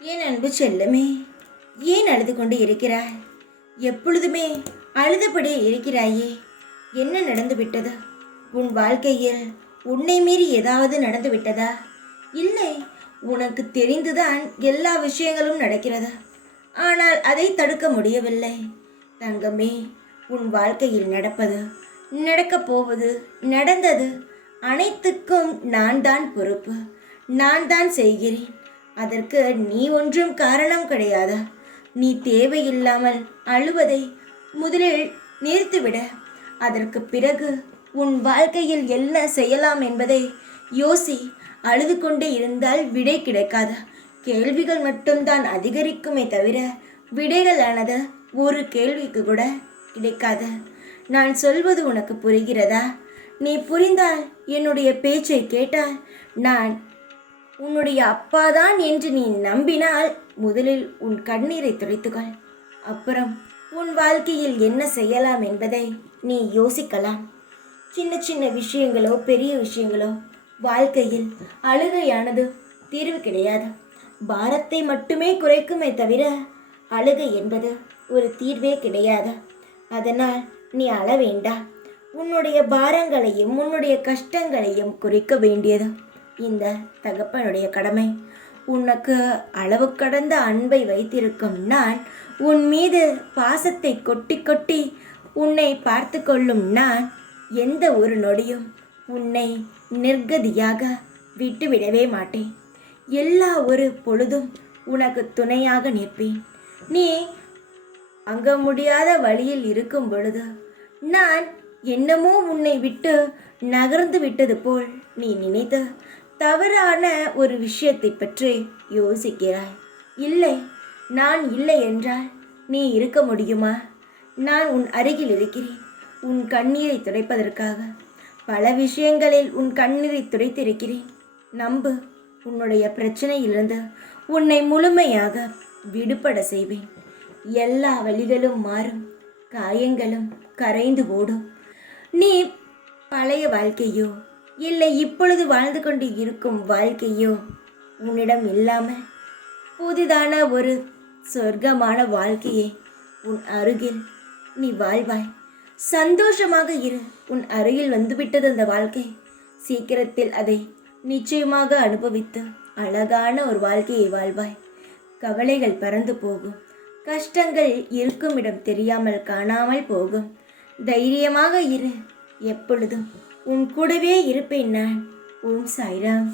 என் அன்பு செல்லமே, ஏன் அழுது கொண்டு இருக்கிறாய்? எப்பொழுதுமே அழுதபடியே இருக்கிறாயே, என்ன நடந்து விட்டது? உன் வாழ்க்கையில் உன்னை மீறி ஏதாவது நடந்து விட்டதா? இல்லை, உனக்கு தெரிந்துதான் எல்லா விஷயங்களும் நடக்கிறது. ஆனால் அதை தடுக்க முடியவில்லை. தங்கமே, உன் வாழ்க்கையில் நடப்பது, நடக்கப் போவது, நடந்தது அனைத்துக்கும் நான் தான் பொறுப்பு. நான் தான் செய்கிறேன். அதற்கு நீ ஒன்றும் காரணம் கிடையாது. நீ தேவையில்லாமல் அழுவதை முதலில் நிறுத்திவிட. அதற்கு பிறகு உன் வாழ்க்கையில் என்ன செய்யலாம் என்பதை யோசி. அழுது கொண்டே இருந்தால் விடை கிடைக்காது. கேள்விகள் மட்டும்தான் அதிகரிக்குமே தவிர விடைகளானது ஒரு கேள்விக்கு கூட கிடைக்காது. நான் சொல்வது உனக்கு புரிகிறதா? நீ புரிந்தால், என்னுடைய பேச்சை கேட்டால், நான் உன்னுடைய அப்பாதான் என்று நீ நம்பினால் முதலில் உன் கண்ணீரை துடைத்துக்கொள். அப்புறம் உன் வாழ்க்கையில் என்ன செய்யலாம் என்பதை நீ யோசிக்கலாம். சின்ன சின்ன விஷயங்களோ பெரிய விஷயங்களோ வாழ்க்கையில் அழுகையானது தீர்வு கிடையாது. பாரத்தை மட்டுமே குறைக்குமே தவிர அழுகை என்பது ஒரு தீர்வே கிடையாது. அதனால் நீ அழ வேண்டாம். உன்னுடைய பாரங்களையும் உன்னுடைய கஷ்டங்களையும் குறைக்க வேண்டியது இந்த தகப்பனுடைய கடமை. உனக்கு அளவு கடந்த அன்பை வைத்திருக்கும் நான், உன் மீது பாசத்தை கொட்டி கொட்டி உன்னை பார்த்து கொள்ளும் நான், எந்த ஒரு நொடியும் உன்னை நிர்கதியாக விட்டுவிடவே மாட்டேன். எல்லா ஒரு பொழுதும் உனக்கு துணையாக நிற்பேன். நீ அங்க முடியாத வழியில் இருக்கும் பொழுது நான் என்னமோ உன்னை விட்டு நகர்ந்து விட்டது போல் நீ நினைத்து தவறான ஒரு விஷயத்தை பற்றி யோசிக்கிறாய். இல்லை, நான் இல்லை என்றால் நீ இருக்க முடியுமா? நான் உன் அருகில் இருக்கிறேன், உன் கண்ணீரை துடைப்பதற்காக. பல விஷயங்களில் உன் கண்ணீரை துடைத்திருக்கிறேன். நம்பு, உன்னுடைய பிரச்சனையிலிருந்து உன்னை முழுமையாக விடுபட செய்வேன். எல்லா வழிகளும் மாறும், காயங்களும் கரைந்து ஓடும். நீ பழைய வாழ்க்கையோ இல்லை இப்பொழுது வாழ்ந்து கொண்டு இருக்கும் வாழ்க்கையோ உன்னிடம் இல்லாமல் புதிதான ஒரு சொர்க்கமான வாழ்க்கையை உன் அருகில் நீ வாழ்வாய். சந்தோஷமாக இரு. உன் அருகில் வந்துவிட்டது அந்த வாழ்க்கை. சீக்கிரத்தில் அதை நிச்சயமாக அனுபவித்து அழகான ஒரு வாழ்க்கையை வாழ்வாய். கவலைகள் பறந்து போகும். கஷ்டங்கள் இருக்கும் இடம் தெரியாமல் காணாமல் போகும். தைரியமாக இரு. எப்பொழுதும் உன் கூடவே இருப்பேன் நான். ஓம் சாய்ராம்.